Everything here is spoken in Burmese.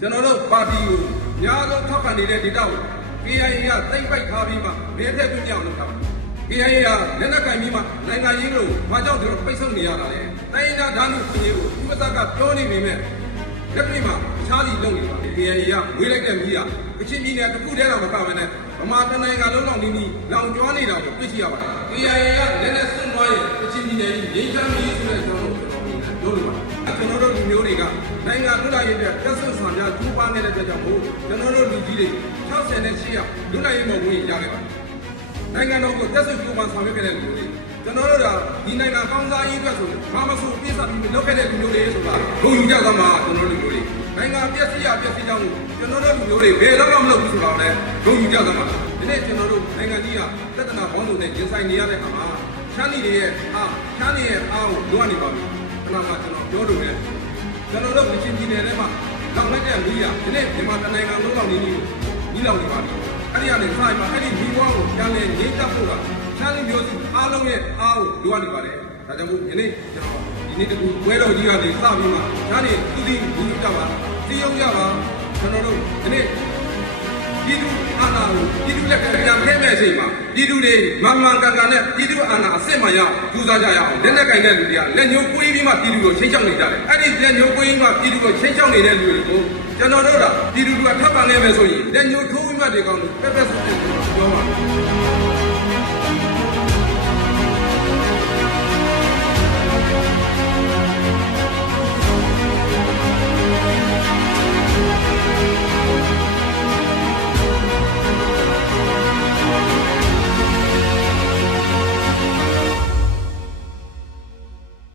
ကျွန်တော်တို့ပါတီကိုများဆုံးထောက်ခံနေတဲ့ဒေတာကို KIA ကသိမ့်ပိုက်ထားပြီးမှဘယ်ထက်ပြပြောင်းလုပ်တာ KIA ကလက်နက်ကင်ပြီးမှနိုင်ငံရေးလို့ဘာကြောင့်ကျွန်တော်ပိတ်ဆို့နေရတာလဲတိုင်းဒေသဓာတ်မှုပြည်ကိုဥပဒေကပြောနေပေမဲ့လက်တွေ့မှာခြားစီလုပ်နေတာ KIA ကဝေးလိုက်တဲ့မိကကချင်ပြည်နယ်တစ်ခုတည်းတော့မကဘဲနဲ့ဗမာတိုင်းနိုင်ငံလုံးလောက်နီးနီးလောင်ကျွမ်းနေတာကိုတွေ့ရှိရပါတယ် KIA ကလက်နက်စွန့်သွားရင်ကချင်ပြည်နယ်ကြီးငြိမ်းချမ်းရေးဆိုတဲ့ကျွန်တော်တို့ပြောလို့ပါကျွန်တော်တို့လူမျိုးတွေကနိုင်ငံလူလာရေးတဲ့တက်ဆွဆန်များကျူးပန်းနေတဲ့အတွက်ကြောင့်မို့ကျွန်တော်တို့လူကြီးတွေ68ရောက်လူလာရေးမဝင်ရခဲ့ပါတယ်နိုင်ငံတော်ကိုတက်ဆွကျူးပန်းဆောင်ရွက်ခဲ့တဲ့လူတွေကျွန်တော်တို့ကဒီနိုင်ငံကောင်းစားရေးအတွက်ဆိုဘာမဆိုပြည့်စုံပြီးလုပ်ခဲ့တဲ့လူမျိုးတွေဆိုတာဂုဏ်ယူကြသမှာကျွန်တော်တို့လူမျိုးတွေနိုင်ငံပြည့်စည်ရပြည့်စည်ကြောင်းကျွန်တော်တို့လူမျိုးတွေဘယ်တော့မှမလုပ်ဘူးဆိုတော့လည်းဂုဏ်ယူကြသမှာဒီနေ့ကျွန်တော်တို့နိုင်ငံကြီးကသက်တနာပေါင်းစုံနဲ့ရင်ဆိုင်နေရတဲ့အခါမှာချမ်းနီတွေရဲ့အားချမ်းနီရဲ့အားကိုလွှမ်းနေပါပြီခဏမှကျွန်တော်ပြောလို့ရတယ်ကျွန်တော်တို့ကချင်ပြည်နယ်ထဲမှာလောက်လိုက်တဲ့မိရဒီနေ့မြန်မာနိုင်ငံလုံးလောက်နေနီးလောက်နေပါပြီအဲ့ဒီကနေဆိုင်မှာအဲ့ဒီမိဘကိုပြန်လဲငြိမ်းချမ်းဖို့ကချမ်းနီမျိုးစုအားလုံးရဲ့အားကိုလွှမ်းနေပါတယ်ဒါကြောင့်မို့ဒီနေ့ကျွန်တော်ဒီနေ့တကူပွဲတော်ကြီးကနေစပြီးမှချမ်းနီသူတိဘူးကြပါစီယုံကြပါကျွန်တော်တို့ဒီနေ့ပြည်သူအာဏာကိုပြည်သူလက်ကပြန်ဖဲ့မဲ့အချိန်မှာပြည်သူတွေမှန်မှန်ကန်ကန်နဲ့ပြည်သူအာဏာအစစ်မှန်ရယူဆကြရအောင်လက်နက်ကင်တဲ့လူတွေကလက်ညှိုးကွေးပြီးမှပြည်သူကိုချိန်ချောက်နေကြတယ်အဲ့ဒီလက်ညှိုးကွေးပြီးမှပြည်သူကိုချိန်ချောက်နေတဲ့လူတွေကိုကျွန်တော်တို့ကပြည်သူကထပ်ပံနေမယ်ဆိုရင်လက်ညှိုးထိုးပြီးမှဒီကောင်ကိုပက်ပက်ဆိုပြောပါ